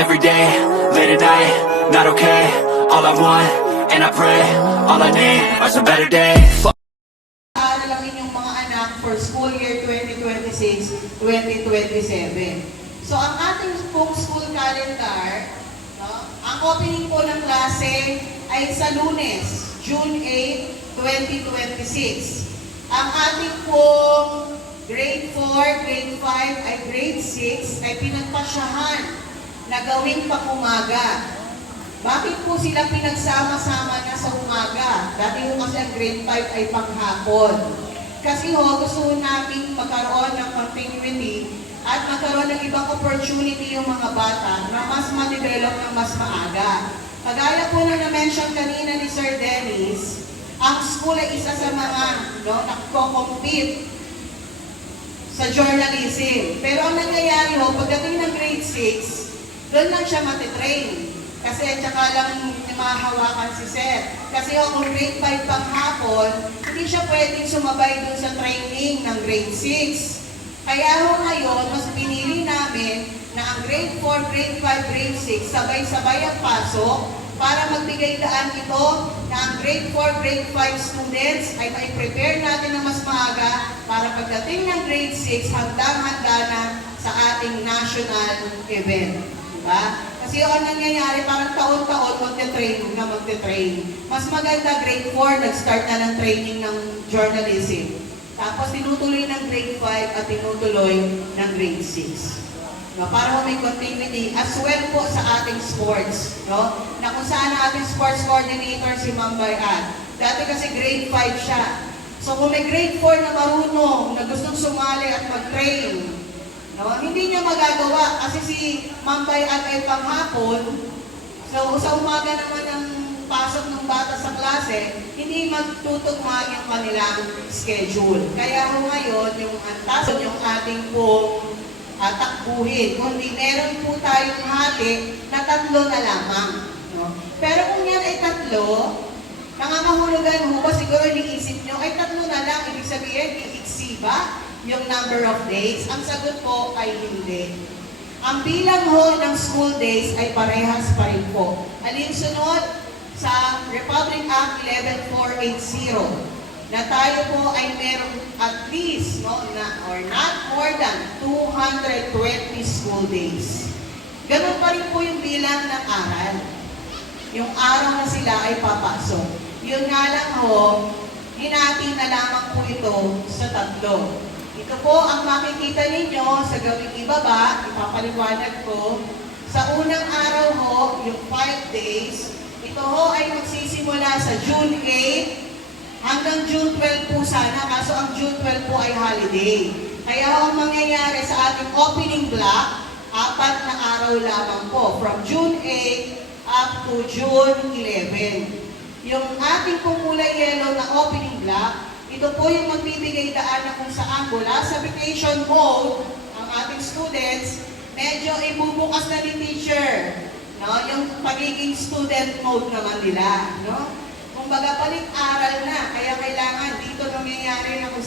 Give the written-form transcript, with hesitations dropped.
every day, late at night, not okay. All I want, and I pray, all I need are some better days. Aaral lang inyong mga anak for school year 2026-2027. So ang ating pong school calendar, no, ang opening po ng klase ay sa Lunes, June 8, 2026. Ang ating pong grade 4, grade 5, ay grade 6 ay pinagpasyahan na gawing pang-umaga. Bakit po sila pinagsama-sama na sa umaga? Dati ho kasi ang grade 5 ay panghapon. Kasi gusto namin magkaroon ng continuity at magkaroon ng ibang opportunity yung mga bata na mas ma-develop ng mas maaga. Kagaya po na na-mention kanina ni Sir Dennis, ang school ay isa sa mga nagko-compete sa journalism. Pero ang nangyayari pagdating ng grade 6, doon lang siya matitrain. Kasi tsaka lang mahahawakan si Seth. Kasi kung grade 5 pang hapon, hindi siya pwedeng sumabay dun sa training ng grade 6. Kaya ngayon, mas pinili namin na ang grade 4, grade 5, grade 6, sabay-sabay ang pasok para magbigay daan ito na ang grade 4, grade 5 students ay mai-prepare natin ng mas maaga para pagdating ng grade 6, handang-handa na sa ating national event. Diba? Kasi ang nangyayari, parang taon-taon magte-train. Mas maganda, grade 4, nag-start na ng training ng journalism. Tapos tinutuloy ng grade 5 at tinutuloy ng grade 6. No? Para may continuity as well po sa ating sports. No? Na kung saan ang ating sports coordinator si Ma'am Bayan. Dati kasi grade 5 siya. So kung may grade 4 na marunong, na gustong sumali at mag-train, no? Hindi niya magagawa kasi si Ma'am Bayan ay panghapon. So sa umaga naman ang pasok ng bata sa klase, hindi magtutugma yung kanilang schedule. Kaya ngayon, yung antason yung ating pong takbuhin. Kundi meron po tayong hati na 3 na lamang. No? Pero kung yan ay 3, nangangahulugan mo ba siguro iniisip nyo, ay 3 na lang, ibig sabihin, iiksi ba yung number of days? Ang sagot po ay hindi. Ang bilang ng school days ay parehas pa rin po. Alinsunod sa Republic Act 11480 na tayo po ay merong at least or not more than 220 school days. Ganun pa rin po yung bilang ng aral. Yung araw na sila ay papasok. Yun nga lang hinati na lamang po ito sa 3. Ito po ang makikita ninyo sa gawing ibaba, ipapaliwanag ko. Sa unang araw yung 5 days, ito ay magsisimula sa June 8 hanggang June 12 po sana, kaso ang June 12 po ay holiday. Kaya ang mangyayari sa ating opening block, 4 na araw lamang po, from June 8 up to June 11. Yung ating pong kulay yellow na opening block, ito po yung magbibigay daan na kung saan mula sa vacation mode, ang ating students, medyo ibubukas na ni teacher. No? Yung pagiging student mode naman nila. No? Kumbaga, palit-aral na. Kaya kailangan dito nangyayari na kung